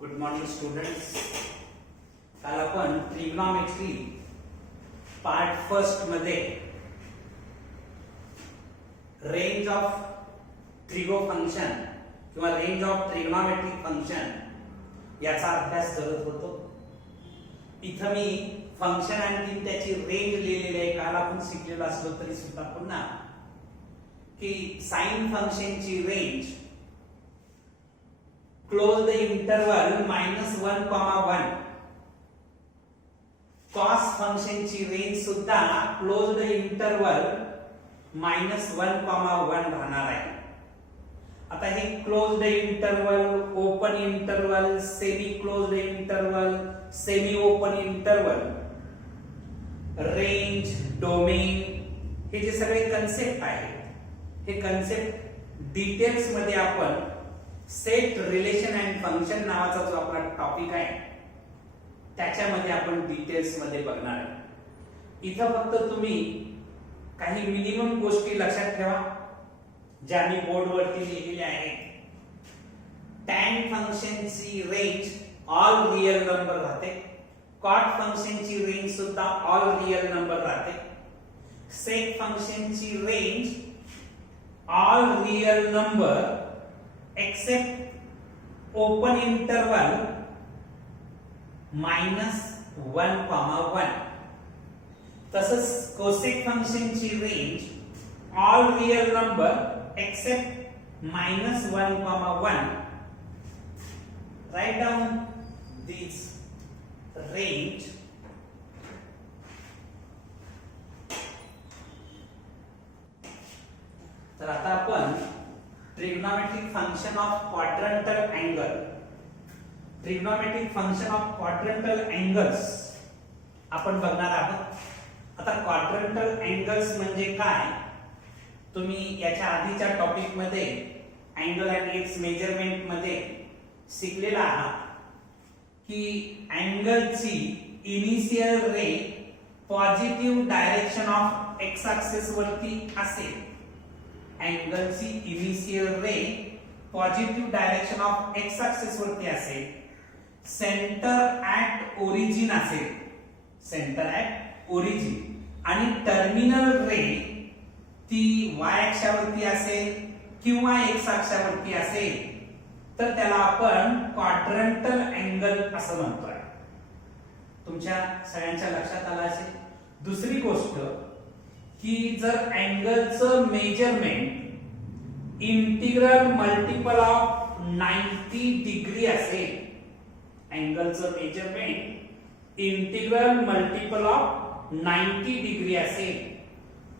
Good morning students. काल आपण trigonometry part first मध्ये रेंज ऑफ ट्रिगो फंक्शन किंवा रेंज ऑफ ट्रिग्नॉमेट्रिक फंक्शन याचा अभ्यास करत होतो. इथं मी फंक्शन आणि त्याची रेंज लिहिलेली आहे. काल आपण शिकलेलो असलो तरी सुद्धा पुन्हा की साइन फंक्शनची range close the interval -1, cos function ची रेंज सुद्धा close the interval -1, राहणार आहे. आता हे closed interval, open interval, semi closed interval, semi open interval, range, domain हे जे सगळे कन्सेप्ट आहेत हे कन्सेप्ट डिटेल्स मध्ये आपण सेट रिलेशन अँड फंक्शन नावाचा जो आपला टॉपिक आहे त्याच्यामध्ये आपण डिटेल्स मध्ये बघणार आहे. इथं फक्त तुम्ही काही मिनिमम गोष्टी लक्षात ठेवा ज्या मी बोर्ड वरती लिहिलेल्या आहेत. टॅन फंक्शनची रेंज ऑल रियल नंबर राहते. कॉट फंक्शनची रेंज सुद्धा ऑल रियल नंबर राहते. सेक फंक्शनची range all real number except open interval -1, तसंच cosec function ची range all real number except -1, write down this range तर आता आपण trigonometric function of quadrantal angle, trigonometric function of quadrantal angles आपण बघणार आहोत. आता क्वाड्रंटल एंगल्स म्हणजे काय तुम्ही याच्या आधीच्या टॉपिक मध्ये अँगल अँड इट्स मेजरमेंट मध्ये शिकलेला आहात की अँगलची initial ray positive direction of x axis वरती असेल. अँगलची initial ray positive direction of x axis वरती असेल. सेंटर ऍट ओरिजिन असेल, सेंटर ऍट ओरिजिन, आणि टर्मिनल रे ती वाय अक्षावरती असेल किंवा एक्स अक्षावरती असेल तर त्याला आपण क्वाड्रंटल अँगल असं म्हणतोय. तुमच्या सगळ्यांच्या लक्षात आलं असेल. दुसरी गोष्ट की जर अँगलचं measurement integral multiple of 90 degree असेल, अँगलचं measurement integral multiple of 90 degree असेल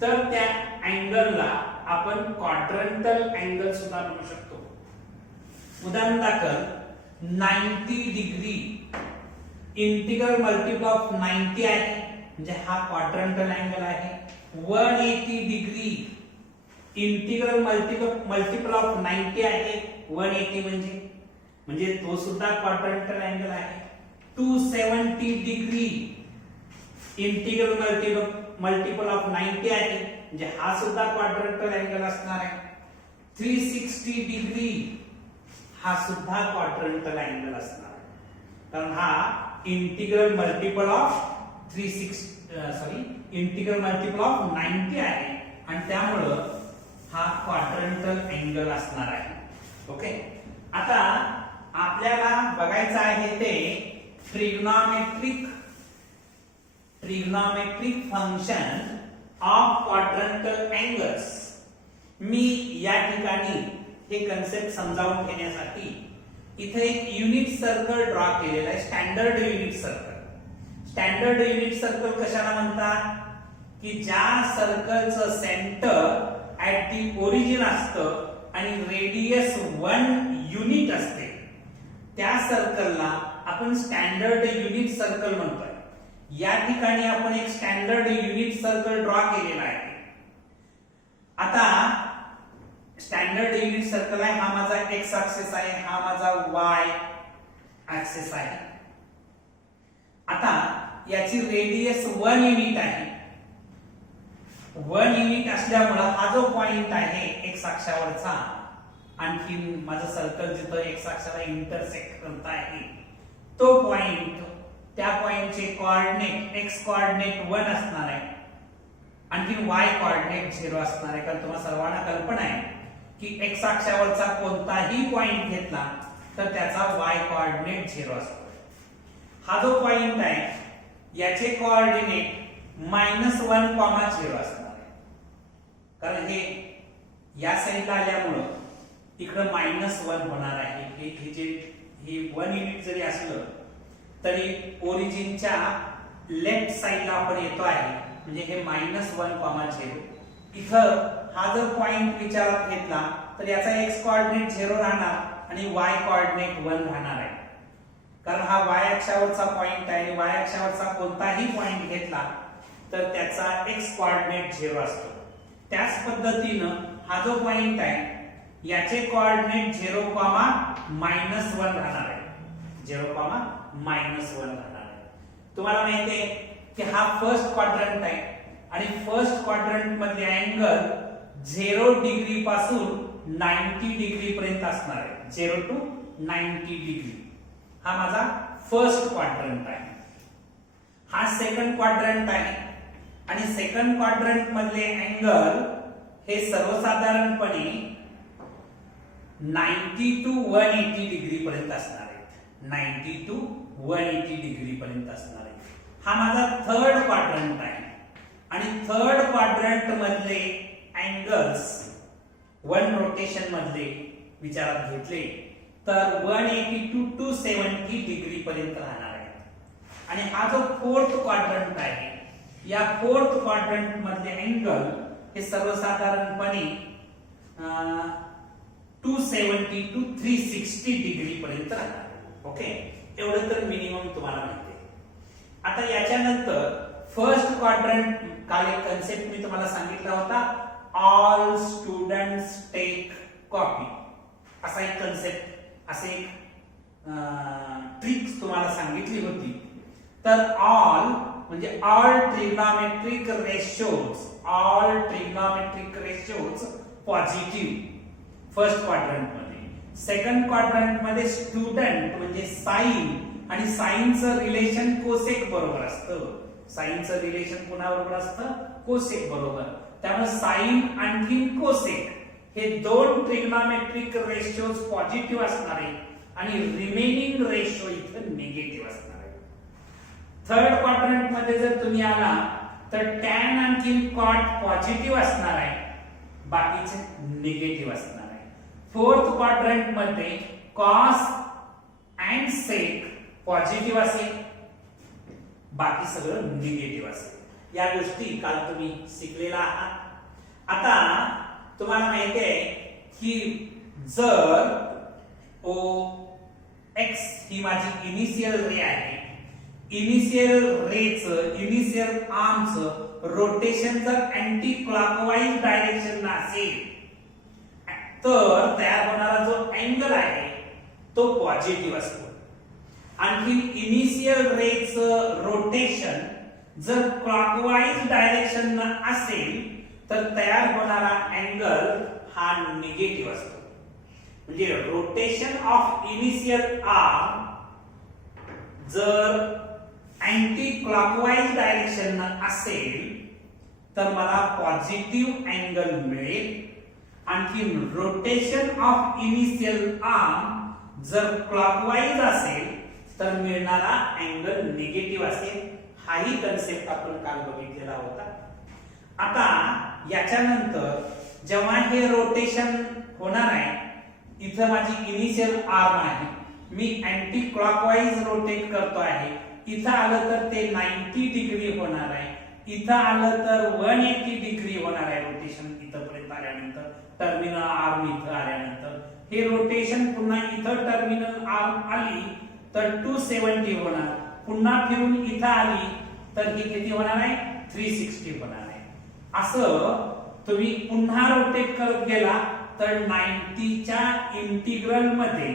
तर त्या अँगलला आपण क्वाड्रंटल अँगल सुद्धा म्हणू शकतो. उदाहरण दाखल 90 डिग्री इंटिग्रल मल्टिपल ऑफ 90 आहे म्हणजे हा क्वाड्रंटल अँगल आहे. 180 डिग्री इंटिग्रल मल्टिपल ऑफ 90 आहे. 180 म्हणजे तो सुद्धा क्वाड्रंटल अँगल आहे. 270 डिग्री इंटिग्रल मल्टिपल ऑफ 90 आहे म्हणजे हा सुद्धा क्वाड्रंटल अँगल असणार आहे. 360 डिग्री हा सुद्धा क्वाड्रंटल अँगल असणार आहे कारण हा integral multiple of integral multiple of 90 आहे आणि त्यामुळं हा क्वाड्रंटल अँगल असणार आहे. ओके. आता आपल्याला बघायचं आहे ते trigonometric function of quadrantal angles. मी या ठिकाणी हे कन्सेप्ट समजावून घेण्यासाठी इथे एक युनिट सर्कल ड्रॉ केलेला आहे. Standard unit circle. Standard unit circle कशाला म्हणतात की ज्या सर्कलचं सेंटर ऍट दी ओरिजिन असतं आणि रेडियस 1 युनिट असते त्या सर्कलला आपण स्टँडर्ड युनिट सर्कल म्हणतोय. या ठिकाणी आपण एक स्टँडर्ड युनिट सर्कल ड्रॉ केलेला आहे. आता स्टँडर्ड युनिट सर्कल आहे. हा माझा एक्स ऍक्सिस आहे, हा माझा वाय ऍक्सिस आहे. आता याची रेडियस 1 युनिट आहे. 1 युनिट असल्यामुळे हा जो पॉइंट आहे एक्स अक्षावरचा आणखी माझं सर्कल जिथं एक्स अक्षाला इंटरसेक्ट करत आहे तो पॉइंट, त्या पॉइंटचे कोऑर्डिनेट एक्स कोऑर्डिनेट 1 असणार आहे, आणखी वाय कोऑर्डिनेट 0 असणार आहे. कारण तुम्हाला सर्वांना कल्पना आहे की एक्स अक्षावरचा कोणताही पॉइंट घेतला तर त्याचा वाय कोऑर्डिनेट 0 असतो. हा जो पॉइंट आहे याचे कोऑर्डिनेट -1,0 असणार आहे. कारण हे या साईडला आल्यामुळं इकडं -1 होणार आहे. हे जे हे 1 युनिट जरी असलं तरी ओरिजिनच्या लेफ्ट साईडला आपण येतो आहे, म्हणजे हे -1,0. इथं हा जर पॉइंट विचारात घेतला तर याचा एक्स कोऑर्डिनेट 0 राहणार आणि वाय कोऑर्डिनेट 1 राहणार आहे. कारण हा वाय अक्षावरचा पॉइंट आहे, वाय अक्षावरचा कोणताही पॉइंट घेतला तर त्याचा एक्स कोऑर्डिनेट 0 असतो. त्याच पद्धतीनं हा जो पॉइंट आहे याचे कोऑर्डिनेट 0,-1 राहणार आहे. 0,-1 राहणार आहे. तुम्हाला माहिती आहे की हा फर्स्ट क्वाड्रंट आहे आणि फर्स्ट क्वाड्रंट मध्ये अँगल 0 डिग्री पासून 90 डिग्री पर्यंत असणार आहे. 0 to 90 डिग्री हा माझा फर्स्ट क्वाड्रंट आहे. हा सेकंड क्वाड्रंट आहे आणि सेकंड क्वाड्रंट मधले अँगल हे सर्वसाधारणपणे 90 to 180 डिग्री पर्यंत असणार आहे. 90 to 180 डिग्री पर्यंत असणार आहे. हा माझा थर्ड क्वाड्रंट आहे आणि थर्ड क्वाड्रंट मधले अँगल्स 1 रोटेशन मधले विचारात घेतले तर 180 to 270 डिग्री पर्यंत राहणार आहे. आणि हा जो फोर्थ क्वाड्रंट आहे या फोर्थ क्वाड्रंट मधले अँगल हे सर्वसाधारणपणे 270 to 360 डिग्री पर्यंत राहणार. ओके, एवढं तर मिनिमम तुम्हाला माहिती आहे. आता याच्यानंतर फर्स्ट क्वाड्रंट काल एक कन्सेप्ट मी तुम्हाला सांगितला होता, ऑल स्टुडंट्स टेक कॉपी, असा एक कन्सेप्ट, असे एक ट्रिक्स तुम्हाला सांगितली होती. तर ऑल म्हणजे all trigonometric ratios, all trigonometric ratios positive first quadrant मध्ये. सेकंड क्वाड्रंट मध्ये स्टुडंट म्हणजे साइन आणि साइनचं रिलेशन कोसेक बरोबर असतं. साइनचं रिलेशन कोणाबरोबर असतं? कोसेक बरोबर. त्यामुळे साइन आणखी कोसेक हे दोन ट्रिग्नोमेट्रिक रेशोज पॉझिटिव्ह असणार आहे आणि रिमेनिंग रेशो इथं निगेटिव्ह असणार आहे. थर्ड क्वाड्रंट मध्ये जर तुम्ही आला तर टॅन आणखी कॉट पॉझिटिव्ह असणार आहे, बाकीचे निगेटिव्ह असणार आहे. फोर्थ क्वाड्रंट मध्ये कॉस अँड सेक पॉझिटिव्ह असेल, बाकी सगळं निगेटिव्ह असेल. या गोष्टी काल तुम्ही शिकलेला आहात. आता तुम्हाला माहिती आहे की जर ओ एक्स ही माझी इनिशियल रे आहे, इनिशियल रेचं इनिशियल आर्मचं रोटेशन जर अँटी क्लॉकवाईज डायरेक्शन असेल तर तयार होणारा जो अँगल आहे तो पॉझिटिव्ह असतो. आणखी इनिशियल रेचं रोटेशन जर क्लॉकवाईज डायरेक्शन असेल तर तयार होणारा अँगल हा निगेटिव्ह असतो. म्हणजे रोटेशन ऑफ इनिशियल आर्म जर अँटी क्लॉकवाईज डायरेक्शन असेल तर मला पॉझिटिव्ह अँगल मिळेल. आणखी रोटेशन ऑफ इनिशियल आर्म जर क्लॉकवाईज असेल तर मिळणारा अँगल निगेटिव्ह असेल. हाही कन्सेप्ट आपण काल बघितलेला होता. आता याच्यानंतर जेव्हा हे रोटेशन होणार आहे, इथं माझी इनिशियल आर्म आहे, मी अँटी क्लॉकवाईज रोटेट करतो आहे. इथं आलं तर ते 90 डिग्री होणार आहे, इथं आलं तर 180 डिग्री होणार आहे रोटेशन इथपर्यंत आल्यानंतर, टर्मिनल आर्म इथं आल्यानंतर. हे रोटेशन पुन्हा इथं टर्मिनल आर्म आली तर 270 होणार, पुन्हा फिरून इथं आली तर ही किती होणार आहे? 360 होणार आहे. असं तुम्ही पुन्हा रोटेट करत गेला तर 90 च्या इंटिग्रल मध्ये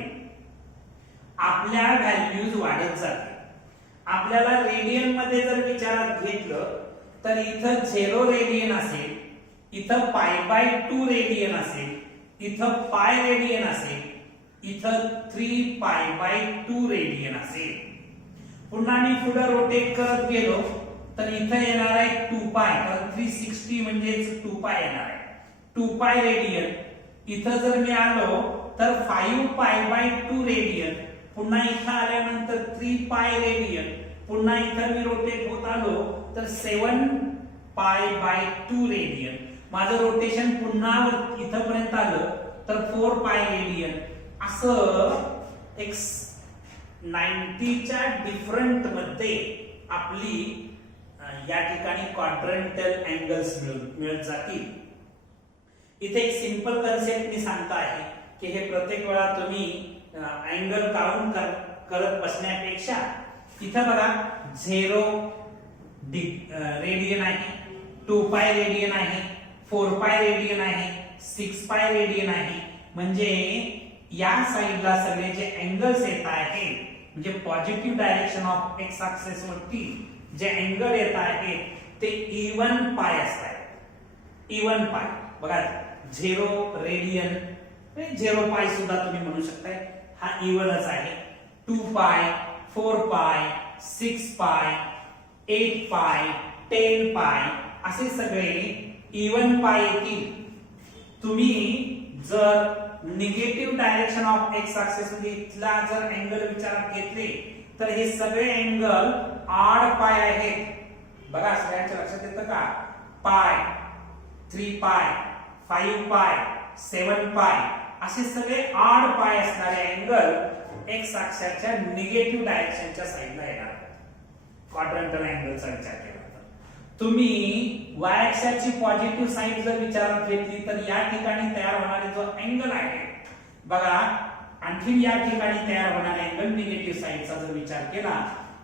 आपल्या व्हॅल्यूज वाढत जाते. आपल्याला रेडियन मध्ये जर विचारात घेतलं तर इथं 0 रेडियन असेल, इथं π/2 रेडियन असेल, इथं पाय रेडियन असेल, इथं 3π/2 रेडियन असेल. पुन्हा मी पुढे रोटेट करत गेलो तर इथं येणार आहे 2π, कारण 360 म्हणजेच 2π येणार आहे. 2π रेडियन. इथं जर मी आलो तर 5π/2 रेडियन. पुन्हा इथं आल्यानंतर 3π रेडियन. पुन्हा इथं मी रोटेट होत आलो तर 7π/2 रेडियन. माझं रोटेशन पुन्हा इथपर्यंत आलं तर 4π रेडियन. असं एक 90च्या डिफरंट मध्ये आपली या ठिकाणी क्वाड्रंटल अँगल्स मिळत जातील. इथे एक सिंपल कन्सेप्ट मी सांगतो आहे की हे प्रत्येक वेळा तुम्ही अँगल काउंट करत बसण्यापेक्षा इथं बघा 0 रेडियन आहे, 2π रेडियन आहे, 4π रेडियन आहे, 6π रेडियन आहे. म्हणजे या साइडला सगळे जे अँगल्स येत आहेत म्हणजे positive direction of x axis वरती जे अँगल येत आहेत ते इवन पाय असतात. इवन पाय बघा 0 रेडियन 0π सुद्धा तुम्ही म्हणू शकताय. हा इवनच आहे. 2π 4π 6π 8π 10π असे सगळे इवन पाय येतील. तुम्ही जर negative direction of x axis म्हणजे इथला जर अँगल विचारात घेतले तर हे सगळे अँगल ऑड पाय आहेत. बघा सगळ्यांच्या लक्षात येतं का? पाय 3π 5π 7π असे सगळे ऑड पाय असणारे अँगल एक्स अक्षाच्या निगेटिव्ह डायरेक्शनच्या साइडला येणार. क्वाड्रंटल अँगलचा विचार केला तर तुम्ही वाय अक्षाची पॉझिटिव्ह साइड जर विचारात घेतली तर या ठिकाणी तयार होणारे जो अँगल आहे बघा, आणखी या ठिकाणी तयार होणारे अँगल निगेटिव्ह साइडचा जर विचार केला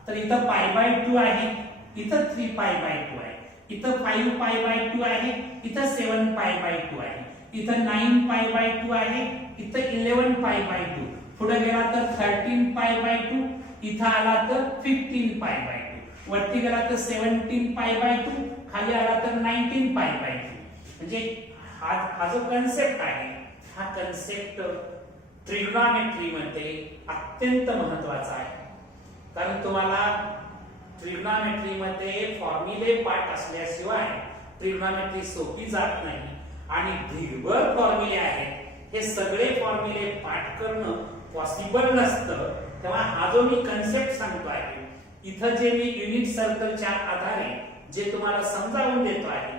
तर इथं π/2 आहे, इथं 3π/2 आहे, इथं 5π/2 आहे, इथं 7π/2 आहे, इथं 9π/2 आहे, इथं 11π/2. पुढे गेला तर 13π/2, इथं आला तर 15π/2, वरती गेला तर 17π/2, खाली आला तर 19π/2. म्हणजे हा जो कन्सेप्ट आहे हा कन्सेप्ट ट्रिग्नॉमेट्री मध्ये अत्यंत महत्त्वाचा आहे. कारण तुम्हाला ट्रिग्नॉमेट्री मध्ये फॉर्म्युले पाठ असल्याशिवाय ट्रिग्नॉमेट्री सोपी जात नाही आणि ढिगभर फॉर्म्युले आहेत. हे सगळे फॉर्म्युले पाठ करणं पॉसिबल नसतं. तेव्हा हा जो मी कन्सेप्ट सांगतो आहे इथं जे मी युनिट सर्कलच्या आधारे जे तुम्हाला समजावून देतो आहे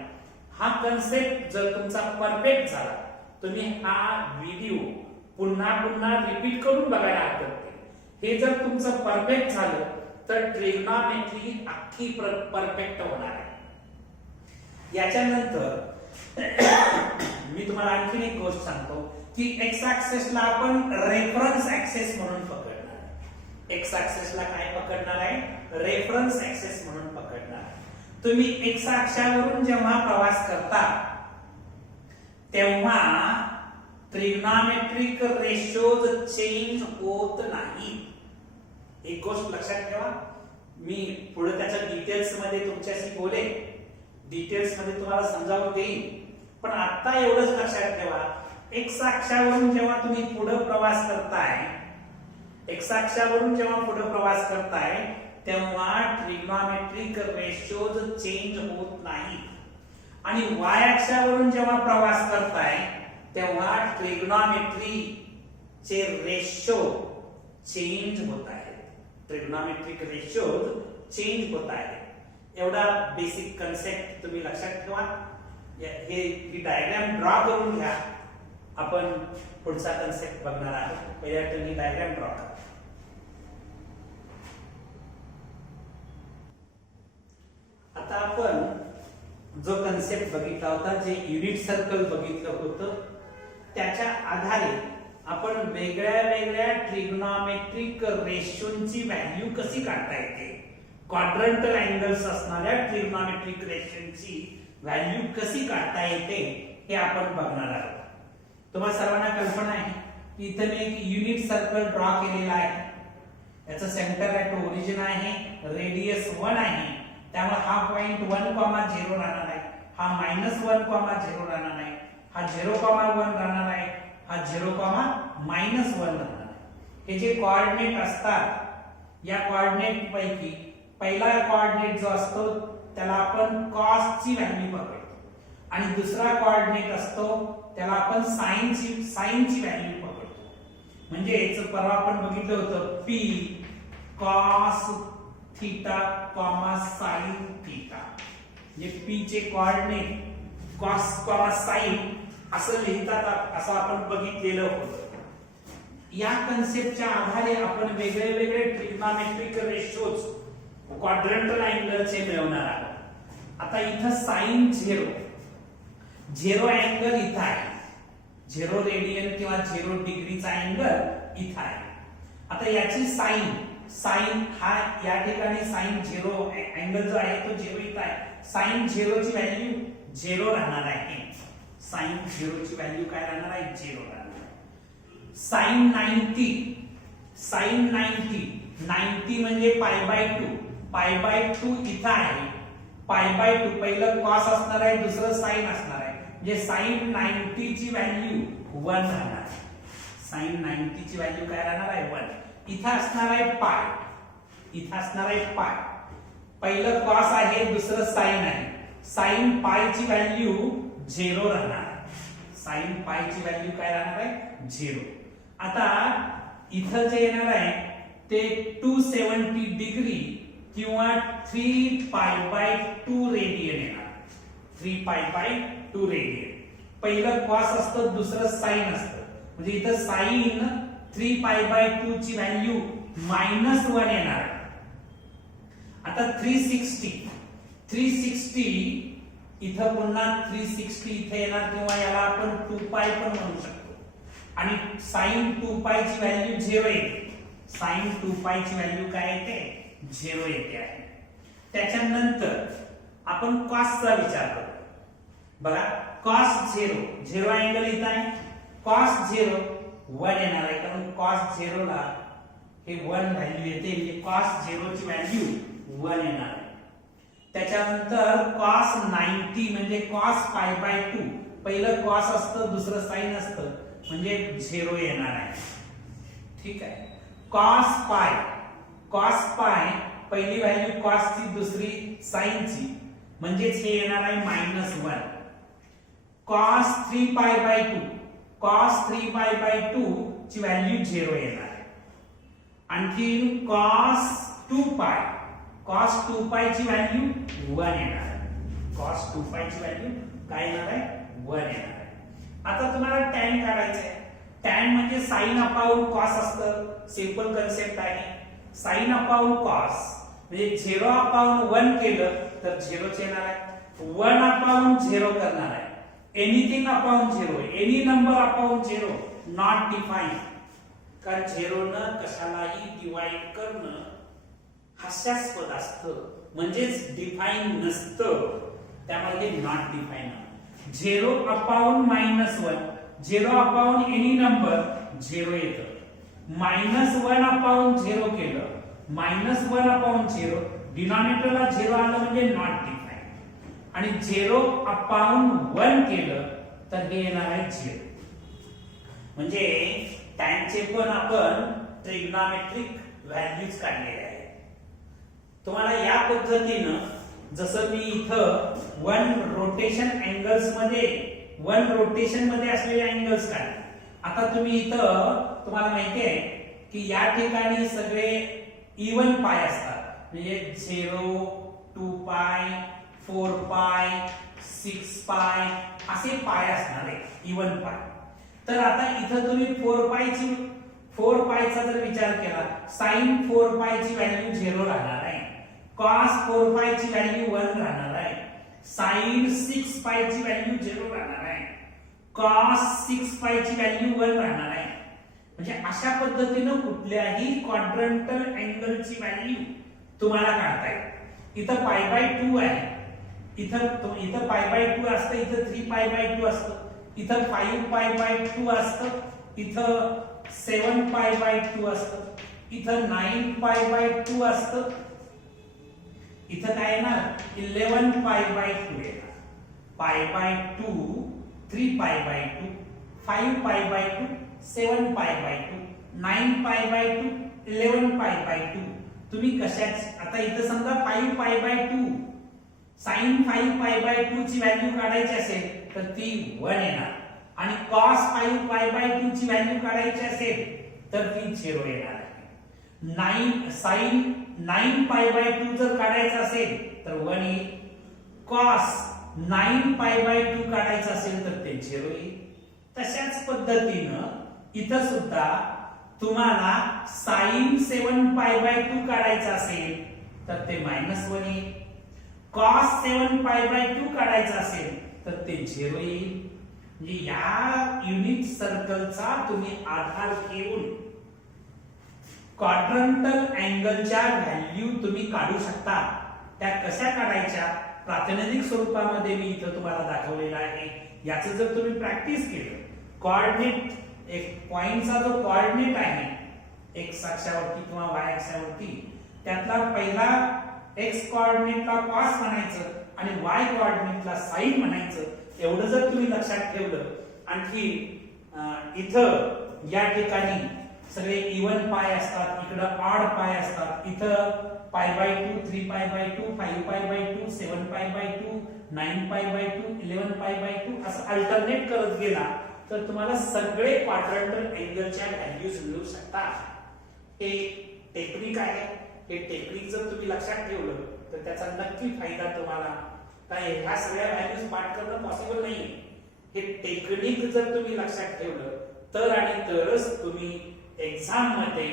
हा कन्सेप्ट जर तुमचा परफेक्ट झाला तुम्ही हा व्हिडिओ पुन्हा पुन्हा रिपीट करून बघायला हरकत नाही. हे जर तुमचं परफेक्ट झालं तर ट्रिग्नॉमेट्री अख्खी परफेक्ट होणार आहे. याच्यानंतर मी तुम्हाला आणखीन एक गोष्ट सांगतो की एक्स ऍक्सिसला आपण रेफरन्स ऍक्सिस म्हणून पकडणार आहे. एक्स ऍक्सिसला काय पकडणार आहे? रेफरन्स ऍक्सिस म्हणून पकडणार आहे. तुम्ही एक्स अक्षावरून जेव्हा प्रवास करता तेव्हा ट्रिग्नॉमेट्रिक रेशोज चेंज होत नाही. एक गोष्ट लक्षात ठेवा. मी पुढे त्याच्या डिटेल्स मध्ये तुमच्याशी बोलेन, डिटेल्स मध्ये तुम्हाला समजावून देईन. पण आता एवढंच लक्षात ठेवा एक्स अक्षावरून जेव्हा तुम्ही पुढे प्रवास करताय, एक्स अक्षावरून जेव्हा पुढे प्रवास करताय तेव्हा ट्रिग्नॉमेट्रिक रेशोज चेंज होत नाही. आणि वाय अक्षावरून जेव्हा प्रवास करताय तेव्हा ट्रिग्नॉमेट्री चे रेशो चेंज होत आहेत. ट्रिग्नॉमेट्रिक रेशोज चेंज होत आहेत. एवढा बेसिक कन्सेप्ट तुम्ही लक्षात ठेवा. ही डायग्राम ड्रॉ करून घ्या. आपण पुढचा कन्सेप्ट बघणार आहोत. पहिल्या तुम्ही डायग्राम ड्रॉ करा. आता आपण जो कन्सेप्ट बघितला होता, जे युनिट सर्कल बघितलं होतं, त्याच्या आधारे आपण वेगळ्या वेगळ्या ट्रिग्नॉमेट्रिक रेशोंची व्हॅल्यू कशी काढता येते, क्वाड्रंटल अँगल्स असणाऱ्या ट्रिग्नॉमेट्रिक रेशोंची व्हॅल्यू कशी काढता येते हे आपण बघणार आहोत. तुम्हाला सर्वांना कल्पना आहे की इथे मी एक युनिट सर्कल ड्रॉ केलेला आहे. याचं सेंटर ॲट ओरिजिन आहे, रेडियस 1 आहे. त्यामुळे हा पॉइंट 1,0 राहणार आहे, हा -1,0 राहणार आहे, हा 0,1 राहणार आहे, हा 0, -1 राहणार आहे. हे जे कोऑर्डिनेट असतात या कोऑर्डिनेट पैकी पहिला कोऑर्डिनेट जो असतो त्याला आपण कॉस ची व्हॅल्यू पकडतो आणि दुसरा कोऑर्डिनेट असतो त्याला आपण साइन ची व्हॅल्यू पकडतो. म्हणजे परवा आपण बघितलं होतं p cos theta, sin theta. म्हणजे p चे कोऑर्डिनेट cos, sin असं लिहितात असं आपण बघितलेलं होतं. या कन्सेप्टच्या आधारे आपण वेगळे वेगळे ट्रिग्नोमेट्रिक रेशोज क्वाड्रंटल अँगलचे मिळवणार आहोत. आता इथं sin 0 अँगल इथं आहे, 0 रेडियन किंवा 0 डिग्रीचा अँगल इथं आहे. आता याची साइन हा या ठिकाणी sin 0 अँगल जो आहे तो 0 इथं आहे. sin 0 ची व्हॅल्यू 0 राहणार आहे. sin 0 ची व्हॅल्यू काय राहणार आहे? 0 राहणार आहे. sin 90 म्हणजे π/2 इथं आहे. π/2 पहिलं cos असणार आहे, दुसरं sin असणार आहे. म्हणजे sin 90 ची व्हॅल्यू 1 राहणार आहे. sin 90 ची व्हॅल्यू काय राहणार आहे? 1. इथं असणार आहे पाय. पहिलं cos आहे, दुसरं sin आहे. sin पाय ची व्हॅल्यू 0 राहणार आहे. sin पाय ची व्हॅल्यू काय राहणार आहे? 0. आता इथं जे येणार आहे ते 270 डिग्री किंवा 3π/2 रेडियन येणार. 3π/2 रेडियन. पहिलं cos असतं, दुसरं sin असतं. म्हणजे इथं sin 3π/2 ची व्हॅल्यू -1 येणार. आता 360 इथं पुन्हा 360 इथे येणार किंवा याला आपण 2π पण म्हणू शकतो. आणि sin 2π ची व्हॅल्यू 0 येते. sin 2π ची व्हॅल्यू काय येते? 0 येते आहे. त्याच्यानंतर आपण cos चा विचार करू. बघा cos 0 अँगल इथं आहे. cos 0 1 येणार आहे कारण cos 0 ला हे 1 व्हॅल्यू येते. म्हणजे cos 0 ची व्हॅल्यू 1 येणार आहे. त्याच्यानंतर cos 90 म्हणजे cos π/2 पहिलं cos असतं, दुसरं sin असतं म्हणजे 0 येणार आहे. ठीक आहे. cos π पहिली व्हॅल्यू cos ची, दुसरी sin ची म्हणजेच हे येणार आहे -1. cos 3π/2 ची व्हॅल्यू 0 येणार आहे. आणखी cos 2π ची व्हॅल्यू 1 येणार आहे. cos 2π ची व्हॅल्यू काय येणार आहे? 1 येणार आहे. आता तुम्हाला tan काढायचं आहे. tan म्हणजे sin अपॉन cos असतं. सिंपल कन्सेप्ट आहे. sin अपॉन cos म्हणजे 0/1 केलं तर 0 येणार आहे. 1/0 करणार आहे. Anything upon 0, any number upon 0 not define. कारण 0 न कशालाही डिवाइड करणं हास्यास्पद असतं, म्हणजेच डिफाईन नसतं. त्यामुळे हे नॉट डिफाईन. 0/-1 0/, एनी नंबर 0 येतं. -1/0 केलं, -1/0 डिनॉमिनेटरला 0 आलं म्हणजे नॉट डिफाईन. आणि 0/1 केलं तर हे येणार आहे 0. म्हणजे त्यांचे पण आपण ट्रिग्नोमेट्रिक व्हॅल्यूज काढलेले आहेत. तुम्हाला या पद्धतीनं जसं मी इथं 1 रोटेशन मध्ये असलेले अँगल्स काढले. आता तुम्ही इथं तुम्हाला माहिती आहे की या ठिकाणी सगळे इवन पाय असतात. म्हणजे 0, 2π, 4π, 6π असे पाय असणार आहे, इवन पाय. तर आता इथं तुम्ही 4π चा जर विचार केला, sin 4π ची व्हॅल्यू 0 राहणार आहे. cos 4π ची व्हॅल्यू 1 राहणार आहे. sin 6π ची व्हॅल्यू 0 राहणार आहे. cos 6π ची व्हॅल्यू 1 राहणार आहे. म्हणजे अशा पद्धतीनं कुठल्याही क्वाड्रंटल अँगलची व्हॅल्यू तुम्हाला काढता येईल. इथं π/2 आहे, इथं π/2 असतं, इथं 3π/2 असतं, इथं 5π/2 असतं, इथं 7π/2 असतं, इथं 9π/2 असतं, इथं काय येणार 11π/2 येणार. π/2, 3π/2, 5 pi by 2, 7 pi by 2, 9 pi by 2, 11 pi by 2. तुम्ही कशाच आता इथं समजा 5 pi by 2 sin 5 pi by 2 ची व्हॅल्यू काढायची असेल तर ती 1 येणार आणि cos 5 पाय बाय 2 ची व्हॅल्यू काढायची असेल तर ती 0 येणार आहे. 9 sin 9 पाय बाय 2 जर काढायचं असेल तर 1 येईल. cos 9 पाय बाय 2 काढायचं असेल तर ते 0 येईल. तशाच पद्धतीनं इथं सुद्धा तुम्हाला sin 7 पाय बाय 2 काढायचं असेल तर ते -1 येईल. cos 7 पाय बाय 2 काढायचं असेल तर ते 0 येईल. म्हणजे या युनिट सर्कलचा तुम्ही आधार घेऊन क्वाड्रंटल अँगलच्या व्हॅल्यू तुम्ही काढू शकता. त्या कशा काढायच्या प्रातिनिधिक स्वरूपामध्ये मी इथं तुम्हाला दाखवलेला आहे. याचं जर तुम्ही प्रॅक्टिस केलं कोऑर्डिनेट एक पॉइंटचा जो कोऑर्डिनेट आहे x अक्षावरती किंवा y अक्षावरती त्यातला पहिला x कोऑर्डिनेटला cos म्हणायचं आणि y कोऑर्डिनेटला sin म्हणायचं. एवढं जर तुम्ही लक्षात ठेवलं आणखी इथं या ठिकाणी सगळे इवन पाय असतात, इकडं ऑड पाय असतात. इथं pi by 2, 3 pi by 2, 5 pi by 2, 7 pi by 2, 9 pi by 2, 11 pi by 2 असं अल्टरनेट करत गेला तर तुम्हाला सगळे क्वाड्रंटल अँगलच्या व्हॅल्यूज मिळू शकतात. हे टेक्निक आहे. हे टेक्निक जर तुम्ही लक्षात ठेवलं तर त्याचा नक्की फायदा तुम्हाला काय ह्या सगळ्या व्हॅल्यूज पाठ करणं पॉसिबल नाही. हे टेक्निक जर तुम्ही लक्षात ठेवलं तर आणि तरच तुम्ही एक्झाम मध्ये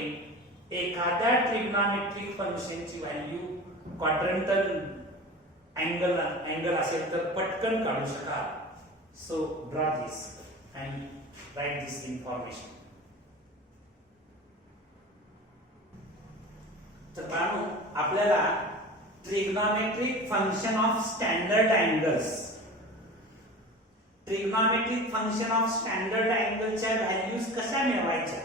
एखाद्या ट्रिग्नॉमेट्रिक फंक्शनची व्हॅल्यू क्वाड्रंटल अँगल असेल तर पटकन काढू शकाल. So draw this and write this information. तर पाहू आपल्याला trigonometric function of standard angles trigonometric function of standard अँगलच्या व्हॅल्यूज कशा मिळवायच्या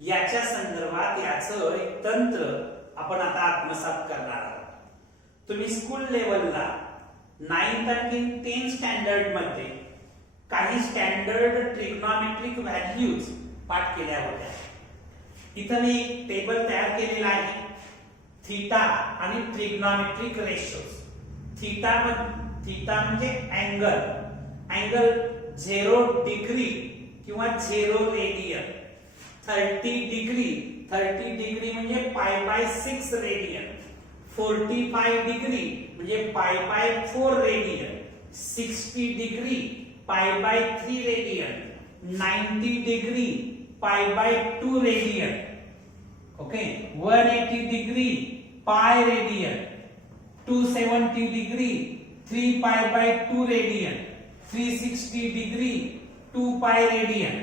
याच्या संदर्भात याचं एक तंत्र आपण आता आत्मसात करणार आहोत. तुम्ही स्कूल लेवलला 9th आणि 10th स्टँडर्ड मध्ये काही स्टँडर्ड ट्रिग्नॉमेट्रिक व्हॅल्यूज पाठ केल्या होत्या. इथं मी एक टेबल तयार केलेला आहे. थीटा आणि ट्रिग्नॉमेट्रिक रेशोज. थीटा म्हणजे अँगल 0 डिग्री किंवा 0 रेडियन. 30 डिग्री म्हणजे पाय बाय 6 रेडियन. 45 डिग्री म्हणजे pi by 4 radian. 60 degree pi by 3 radian. 90 degree pi by 2 radian. Okay. 180 degree pi radian. 270 degree 3 pi by 2 radian. 360 degree 2 pi radian.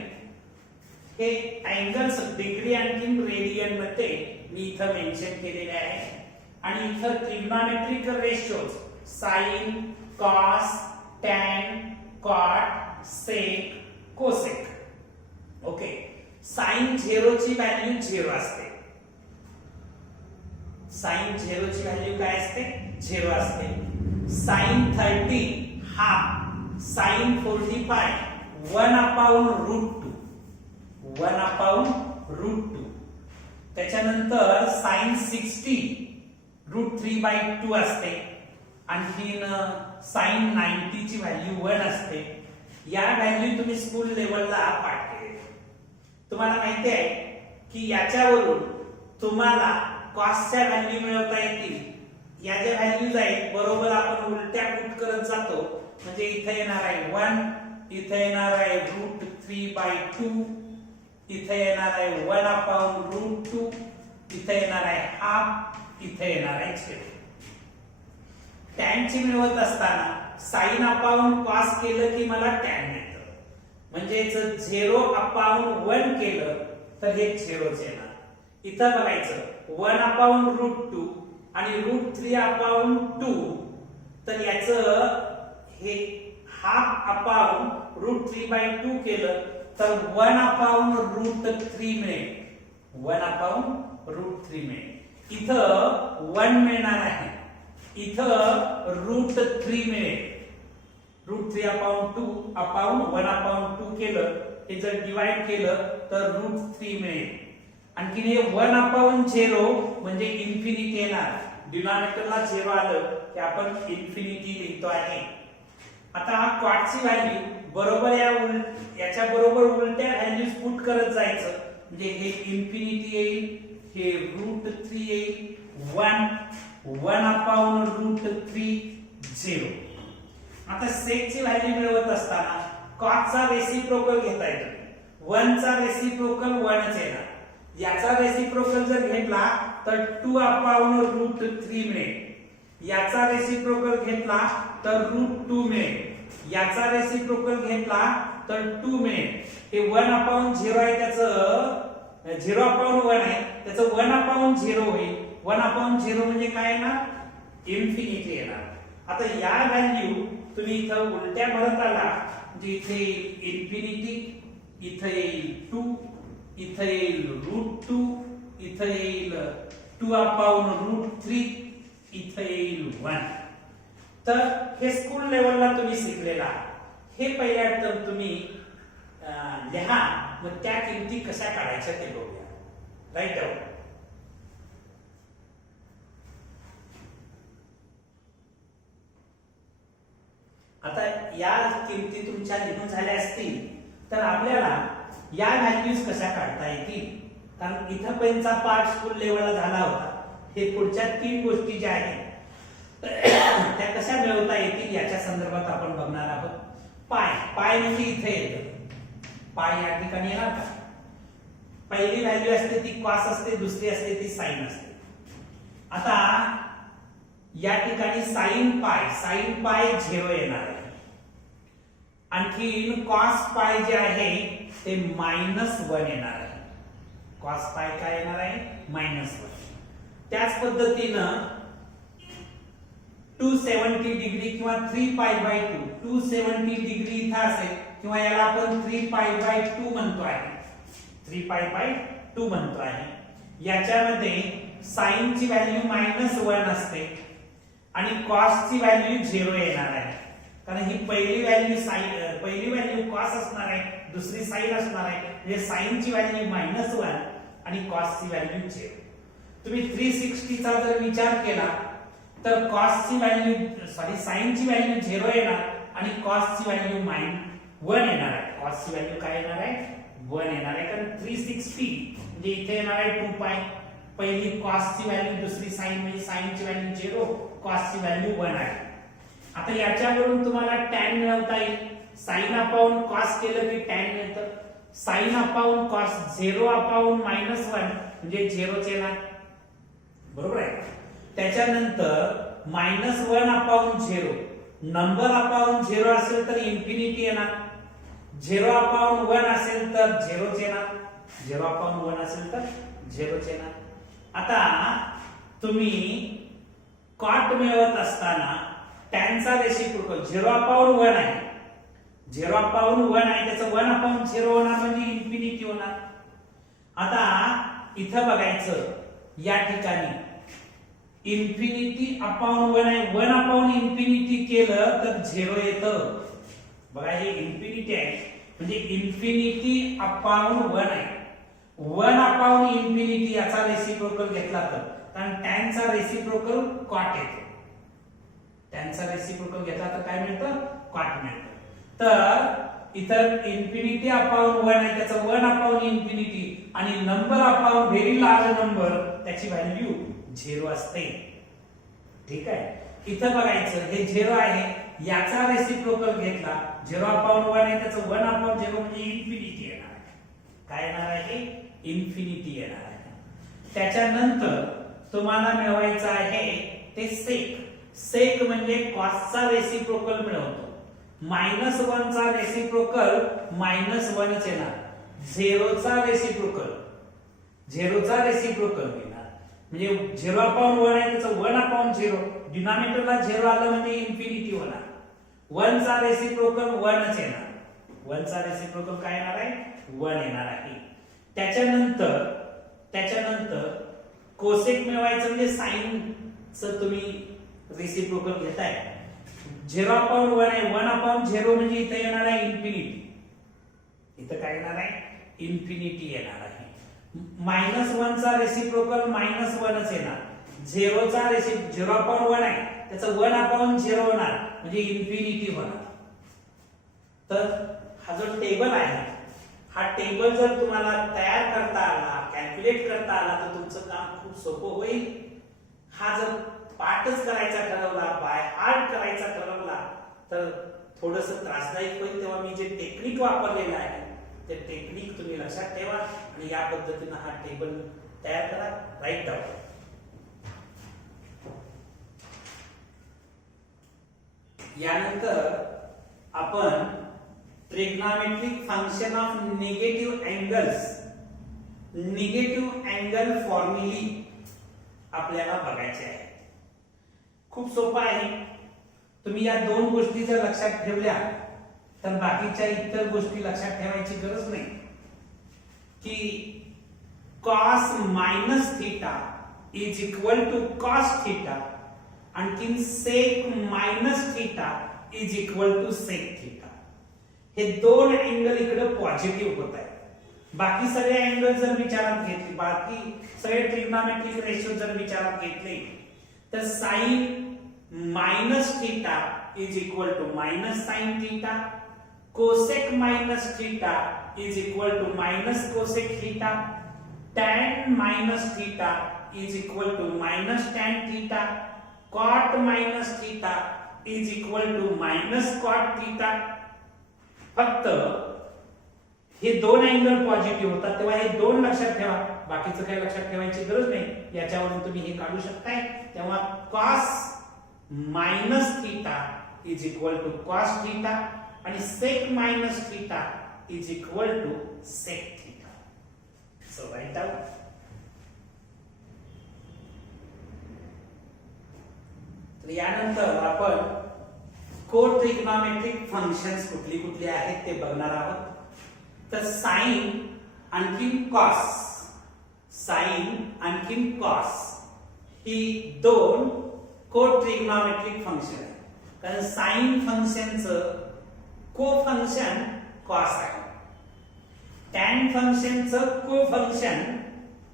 हे angles degree आणि radian मध्ये मी इथं mention केलेले आहे. आणि इथं trigonometric ratios sine, cos, tan, cot, sec, cosec. Okay. Sine 0 ची value 0 असते. साइन 0 ची व्हॅल्यू काय असते? 0 असते. Sine 30 half. साइन 45 1/√2. 1/√2. त्याच्यानंतर साइन 60 √3/2 असते. आणखीन साइन 90 ची व्हॅल्यू 1 असते. या व्हॅल्यू तुम्ही स्कूल लेवलला पाठ केले. तुम्हाला माहिती आहे की याच्यावरून तुम्हाला कॉसच्या व्हॅल्यू मिळवता येतील. या ज्या व्हॅल्यूज आहेत बरोबर आपण उलट्या पुट करत जातो. म्हणजे इथे येणार आहे 1, इथे येणार आहे √3/2, इथे येणार आहे 1/√2, इथे येणार आहे हाफ, इथे येणार आहे छेद. टॅन ची मिळवत असताना साइन अपॉन कॉस केलं की मला टॅन मिळतं. म्हणजे जर 0/1 केलं तर हे 0च येणार. इथं बघायचं 1/√2 आणि √3/2 तर याचं हे ½ केलं तर 1/√3 मिळेल. 1/√3 मिळेल. इथं 1 मिळणार आहे. इथं √3 मिळेल. √3/2 अपॉन 1/2 केलं, हे जर डिवाइड केलं तर √3 मिळेल. आणखी हे 1/0 म्हणजे इन्फिनिटी येणार. डिनॉमिनेटरला 0 आलं की आपण इन्फिनिटी लिहितो आहे. आता हा कॉटची व्हॅल्यू बरोबर याच्या बरोबर उलट्या व्हॅल्यूज पुट करत जायचं. म्हणजे हे इन्फिनिटी येईल, हे √3 येईल, 1/√3 0. आता सेकची व्हॅल्यू मिळवत असताना कॉसचा रेसिप्रोकल घेता येतो. 1 चा रेसिप्रोकल 1च येणार. याचा रेसिप्रोकल जर घेतला तर 2/√3 मिळेल. याचा रेसिप्रोकल घेतला तर √2 मिळेल. याचा रेसिप्रोकल घेतला तर 2 मिळेल. हे 1/0 आहे, त्याचं 0/1 आहे, त्याचं 1/0 होईल. 1/0 म्हणजे काय येणार? इन्फिनिटी येणार. आता या व्हॅल्यू तुम्ही इथं उलट्या भरत आला म्हणजे इथे इन्फिनिटी, इथे येईल 2, इथे येईल √2, इथे येईल 2/√3, इथे येईल 1. तर हे स्कूल लेवलला तुम्ही शिकलेला. हे पहिल्या टर्म तुम्ही लिहा, मग त्या किमती कशा काढायच्या ते बघूया. Write down. आता या किमती तुमच्या लिहून झाल्या असतील तर आपल्याला या व्हॅल्यूज कशा काढता येतील. कारण इथं पर्यंतचा पार्ट स्कूल लेवलला झाला होता. हे पुढच्या 3 गोष्टी ज्या आहेत त्या कशा मिळवता येतील याच्या संदर्भात आपण बघणार आहोत. पाय म्हणजे इथे येतं. पाय या ठिकाणी येणार का? पहिली व्हॅल्यू असते ती कॉस असते, दुसरी असते ती साइन असते. आता या ठिकाणी साइन पाय 0 येणार आहे. आणखी कॉस पाय जे आहे ते -1 येणार आहे. कॉस पाय काय येणार आहे? -1. त्याच पद्धतीनं 270 डिग्री किंवा 3π/2, 270 डिग्री इथं असेल किंवा याला आपण 3π/2 म्हणतो आहे. 3π/2 म्हणतो आहे. याच्यामध्ये साइन ची व्हॅल्यू -1 असते आणि कॉस ची व्हॅल्यू 0 येणार आहे. कारण ही पहिली व्हॅल्यू कॉस असणार आहे, दुसरी साइन असणार आहे. म्हणजे साइन ची व्हॅल्यू -1 आणि कॉस ची व्हॅल्यू 0. तुम्ही 360 चा जर विचार केला तर कॉस ची व्हॅल्यू साइन ची व्हॅल्यू 0 येणार आणि कॉस ची व्हॅल्यू -1 येणार आहे. कॉस ची व्हॅल्यू काय येणार आहे? 1 येणार आहे. कारण 360 म्हणजे इथे येणार आहे 2π. पहिली कॉस ची व्हॅल्यू, दुसरी साइन म्हणजे साइन ची व्हॅल्यू 0, कॉस ची व्हॅल्यू 1 आहे. आता याच्यावरून तुम्हाला tan मिळवता येईल. sin cos केलं की tan मिळतं. sin cos 0/-1 म्हणजे 0च येणार. बरोबर आहे. त्याच्यानंतर -1/0 नंबर अपॉन 0 असेल तर इन्फिनिटी येणार. 0/1 असेल तर 0च येणार. 0/1 असेल तर 0च येणार. आता तुम्ही कॉट मिळवत असताना tan चा रेसिप्रोकल 0/1 आहे. 0/1 आहे, त्याचं 1/0 होणार म्हणजे इन्फिनिटी होणार. आता इथं बघायचं, या ठिकाणी इन्फिनिटी/1 आहे. 1/∞ केलं तर 0 येतं. बघा हे इन्फिनिटी आहे म्हणजे इन्फिनिटी/1 आहे. 1/∞ याचा रेसिप्रोकल घेतला तर, कारण tan चा रेसिप्रोकल कॉट येतो. tan चा रेसिप्रोकल घेतला तर काय मिळतं? कॉट मिळतं. तर इथं इन्फिनिटी/1 आहे, त्याचं 1/∞ आणि number upon very large number त्याची व्हॅल्यू 0 असते. ठीक आहे. इथं बघायचं हे 0 आहे, याचा रेसिप्रोकल घेतला 0/1 आहे, त्याचं 1/0 म्हणजे इन्फिनिटी येणार आहे. काय येणार आहे? इन्फिनिटी येणार आहे. त्याच्यानंतर तुम्हाला मिळवायचं आहे ते सेक म्हणजे कॉसचा रेसिप्रोकल मिळवतो. -1 चा रेसिप्रोकल -1च येणार. 0 चा रेसिप्रोकल येणार. म्हणजे 0/1 आहे, त्याचं 1/0. डिनॉमिनेटरला 0 आलं म्हणजे इन्फिनिटी होणार. 1 चा रेसिप्रोकल 1च येणार. 1 चा रेसिप्रोकल काय येणार आहे? 1 येणार आहे. त्याच्यानंतर कोसेक मिळवायचं म्हणजे साइन च तुम्ही रेसिप्रोकल घेताय. 0/1 आहे, 1/0 म्हणजे इथे येणार आहे इन्फिनिटी. इथं काय येणार आहे? इन्फिनिटी येणार आहे. -1 चा रेसिप्रोकल -1च येणार. 0 चा 0/1 आहे, त्याचं 1/0 होणार म्हणजे इन्फिनिटी होणार. तर हा जो टेबल आहे, हा टेबल जर तुम्हाला तयार करता आला, कॅल्क्युलेट करता आला तर तुमचं काम खूप सोपं होईल. हा जर पाठच करायचा ठरवला, बाय हार्ट करायचा ठरवला तर थोडंसं त्रासदायक होईल. तेव्हा मी जे टेक्निक वापरलेलं आहे ते टेक्निक तुम्ही लक्षात ठेवा आणि या पद्धतीने हा टेबल तयार करा. Write down. यानंतर आपण trigonometric function of negative angles, negative angle formulae आपल्याला बघायचे आहे. खूप सोपं आहे. तुम्ही या दोन गोष्टी जर लक्षात ठेवल्या तर बाकीच्या इतर गोष्टी लक्षात ठेवायची गरज नाही. की cos minus theta is equal to cos theta, आणखीन sec minus theta is equal to sec theta. हे दोन अँगल इकडे पॉझिटिव्ह होत आहेत. बाकी सगळे अँगल जर विचारात घेतले, बाकी सगळे ट्रिग्नॉमेट्रिक रेशो जर विचारात घेतले तर sin minus theta is equal to minus sine theta, cosec minus theta is equal to minus cosec theta, tan minus theta is equal to minus tan theta, cot minus theta is equal to minus cot theta. फक्त हे दोन angle positive होतात तेव्हा हे दोन लक्षात ठेवा. बाकीचं काही लक्षात ठेवायची गरज नाही. याच्यावरून तुम्ही हे काढू शकताय. तेव्हा cos minus theta is equal to cos theta आणि sec minus theta is equal to sec theta. So write down. तर यानंतर आपण कोट्रिग्नॉमेट्रिक फंक्शन्स कुठली कुठली आहेत ते बघणार आहोत. तर साइन आणखीन कॉस, साइन आणखीन कॉस ही दोन कोट्रिग्नॉमेट्रिक फंक्शन आहे. कारण साइन फंक्शनचं को फंक्शन कॉस आहे, टॅन फंक्शनचं को फंक्शन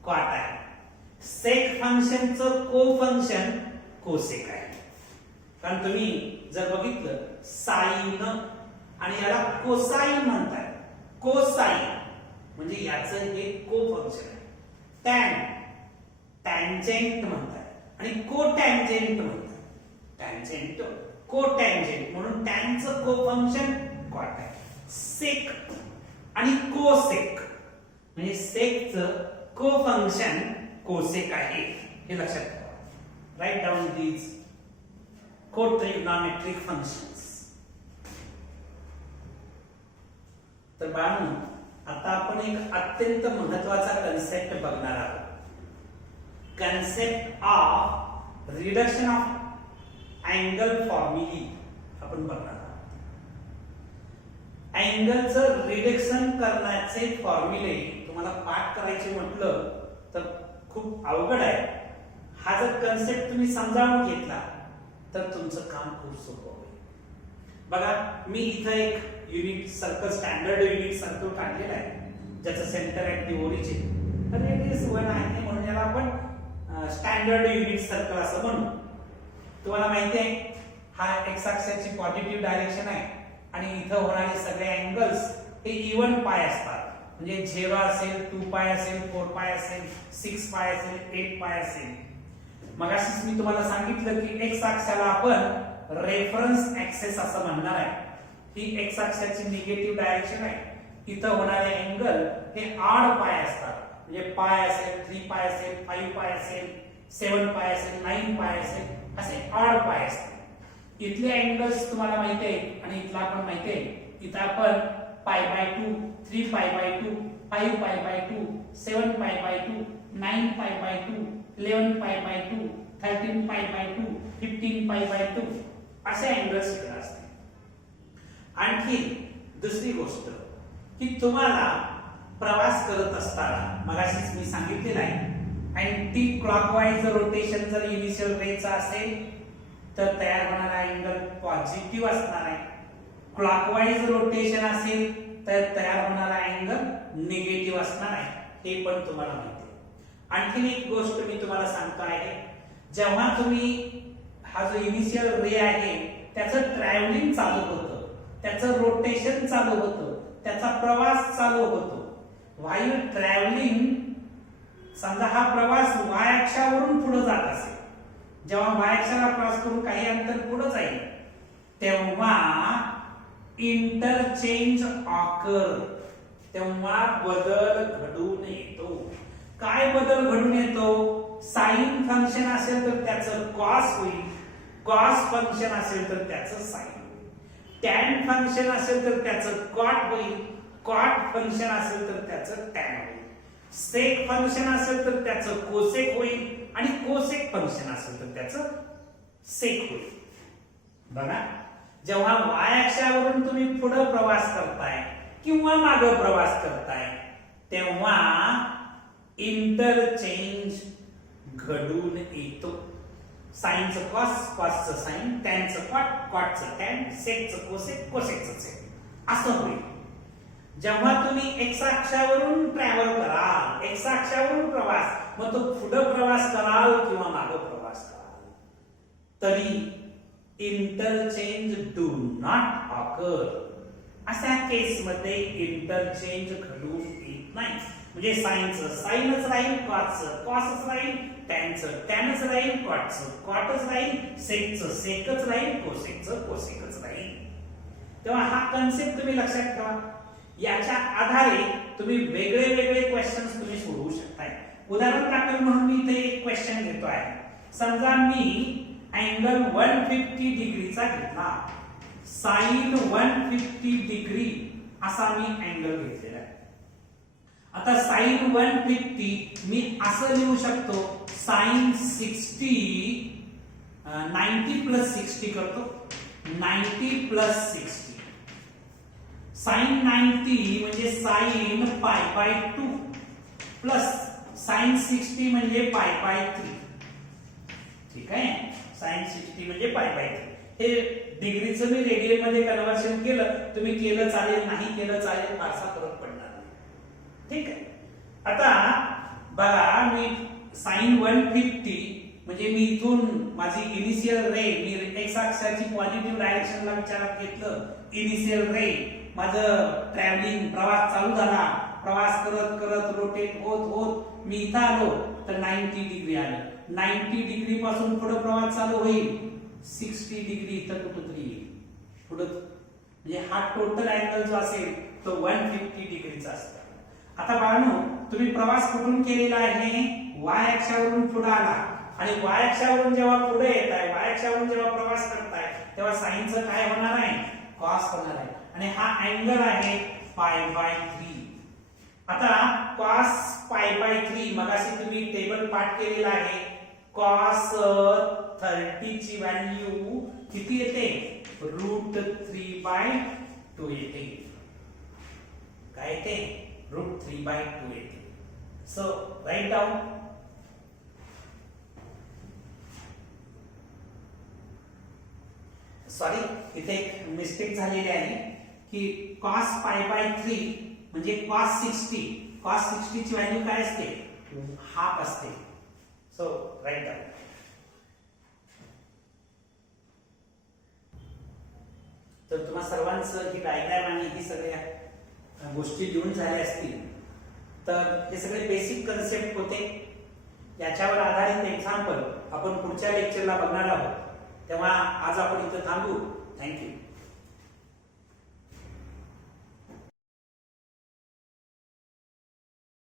कॉट आहे, सेक फंक्शनचं को फंक्शन कोसेक आहे. कारण तुम्ही जर बघितलं साइन आणि याला कोसाइन म्हणतात. कोसाइन म्हणजे याचं हे को फंक्शन आहे. टॅन टॅन्जेंट म्हणतात आणि कोटॅन्जेंट म्हणतात. टॅन्जेंट कोटॅन्जेंट म्हणून टॅनचं को फंक्शन कॉट आहे. सेक आणि कोसेक म्हणजे सेकचं को फंक्शन कोसेक आहे. हे लक्षात ठेवा. Write down these cotrigonometric functions. तर बाळांनो, आता आपण एक अत्यंत महत्वाचा कन्सेप्ट बघणार आहोत. Concept of reduction of angle formulae आपण बघणार आहोत. अँगलचं रिडक्शन करण्याचे फॉर्म्युले तुम्हाला पाठ करायचे म्हटलं तर खूप अवघड आहे. हा जर कन्सेप्ट तुम्ही समजावून घेतला तर तुमचं काम खूप सोपं होईल. बघा, मी इथं एक unit circle, standard unit circle काढलेला आहे ज्याचं centre at the origin radius 1 आहे म्हणून याला आपण स्टँडर्ड युनिट सर्कल असं म्हणू. तुम्हाला माहिती आहे हा एक्स अक्षाची पॉझिटिव्ह डायरेक्शन आहे आणि इथं होणारे सगळे अँगल्स हे इवन पाय असतात. म्हणजे 0 असेल, 2 पाय असेल, 4 पाय असेल, 6 पाय असेल, 8 पाय असेल. मगाशीच मी तुम्हाला सांगितलं की एक्स अक्षाला आपण रेफरन्स ऍक्सिस असं म्हणणार आहे. ही एक्स अक्षाची निगेटिव्ह डायरेक्शन आहे. इथं होणारे अँगल हे ऑड पाय असतात. म्हणजे पाय असेल, 3 पाय असेल, 5 पाय असेल, 7 पाय असेल, 9 पाय असेल, असे ऑड पाय असतात. इथले अँगल्स तुम्हाला माहिती आहे आणि इथला पण माहिती आहे. इथं आपण π/2, 3π/2, 5π/2, 7π/2, 9π/2, 11π/2, 13π/2, 15π/2 असे अँगल्स इकडे असतात. आणखी दुसरी गोष्ट की तुम्हाला प्रवास करत असताना मगाशीच मी सांगितलेलं आहे अँटी क्लॉकवाईज रोटेशन जर इनिशियल रेचा असेल तर तयार होणारा अँगल पॉझिटिव्ह असणार आहे. क्लॉकवाईज रोटेशन असेल तर तयार होणारा अँगल निगेटिव्ह असणार आहे. हे पण तुम्हाला माहिती आहे. आणखीन एक गोष्ट मी तुम्हाला सांगतो आहे, जेव्हा तुम्ही हा जो इनिशियल रे आहे त्याचं ट्रॅव्हलिंग चालू होतं, त्याचं रोटेशन चालू होतं, त्याचा प्रवास चालू होतो. व्हाईल ट्रॅव्हलिंग, समजा हा प्रवास वाय अक्षावरून पुढे जात असेल, जेव्हा वाय अक्षाला क्रॉस करून काही अंतर पुढे जाईल तेव्हा इंटरचेंज ऑकर, तेव्हा बदल घडून येतो. काय बदल घडून येतो? साइन फंक्शन असेल तर त्याचं कॉस होईल, कॉस फंक्शन असेल तर त्याचं साइन होईल, टॅन फंक्शन असेल तर त्याचं कॉट होईल, कॉट फंक्शन असेल तर त्याचं टॅन होईल, सेक फंक्शन असेल तर त्याचं कोसेक होईल आणि कोसेक फंक्शन असेल तर त्याचं सेक होईल. बघा, जेव्हा वाय अक्षावरून तुम्ही पुढे प्रवास करताय किंवा मागे प्रवास करताय तेव्हा इंटरचेंज घडून येतो. साइनचं कॉस, कॉसचं साइन, टॅनचं कॉट, कॉटचं टॅन, सेकचं कोसेक, कोसेकचं सेक असं होईल. जेव्हा तुम्ही एक्स अक्षावरून ट्रॅव्हल कराल, एक्स अक्षावरून प्रवास, मग तो पुढे प्रवास कराल किंवा मागे प्रवास कराल तरी इंटरचेंज डू नॉट ऑकर. अशा केस मध्ये इंटरचेंज घडून येत नाही. म्हणजे साइनचं साइनच राहील, कॉसचं कॉसच राहील, टॅनचं टॅनच राहील, कॉटचं कॉटच राहील, सेकचं सेकच राहील, कोसेकचं कोसेकच राहील. तेव्हा हा कन्सेप्ट तुम्ही लक्षात ठेवा. याच्या आधारे तुम्ही वेगळे वेगळे क्वेश्चन्स तुम्ही सोडवू शकताय. उदाहरण दाखल म्हणून मी इथे एक क्वेश्चन घेतो आहे. समजा मी अँगल 150 डिग्रीचा घेतला, साइन 150 डिग्री असा मी अँगल घेतलेला आहे. आता साइन 150 मी असं लिहू शकतो, साइन 60 90 प्लस 60 करतो, 90 प्लस 60, साइन 90 म्हणजे sign pi by 2 plus sign 60 म्हणजे पाय बाय 3. ठीक आहे, साइन 60 म्हणजे पाय बाय 3. हे डिग्रीचं मी रेडियन मध्ये कन्वर्शन केलं, तुम्ही केलं चालेल, नाही केलं चालेल, फारसा फरक पडणार नाही. ठीक आहे. आता बघा, मी साइन 150 म्हणजे मी इथून माझी इनिशियल रे, मी एक्स अक्षाची पॉझिटिव्ह डायरेक्शनला विचारात घेतलं. इनिशियल रे माझं ट्रॅव्हलिंग प्रवास चालू झाला, प्रवास करत करत रोटेट होत होत मी इथं आलो तर 90 डिग्री आलं. 90 डिग्री पासून पुढे प्रवास चालू होईल, 60 डिग्री इथं कुठेतरी येईल पुढे. म्हणजे हा टोटल अँगल जो असेल तो 150 डिग्रीचा असतो. आता बाळांनो, तुम्ही प्रवास कुठून केलेला आहे? वाय अक्षावरून पुढे आला आणि वाय अक्षावरून जेव्हा पुढे येत आहे, वाय अक्षावरून जेव्हा प्रवास करताय तेव्हा साइनचं काय होणार आहे? कॉस होणार आहे. आणि हा अँगल आहे पाय बाय 3. आता कॉस पाय बाय 3 मगाशी तुम्ही टेबल पाठ केलेला आहे. कॉस 30 ची व्हॅल्यू किती येते? √3/2 येते. काय येते? √3/2 येते. So write down. सॉरी, इथे एक मिस्टेक झालेली आहे की cos π/3 म्हणजे cos 60. cos 60 ची व्हॅल्यू काय असते? हाफ असते. So write down. तर तुम्हा सर्वांचं ही डायग्राम आणि ही सगळ्या गोष्टी लिहून झाल्या असतील तर हे सगळे बेसिक कन्सेप्ट होते. याच्यावर आधारित एक्झाम्पल आपण पुढच्या लेक्चरला बघणार आहोत. तेव्हा आज आपण इथं थांबू. थँक्यू.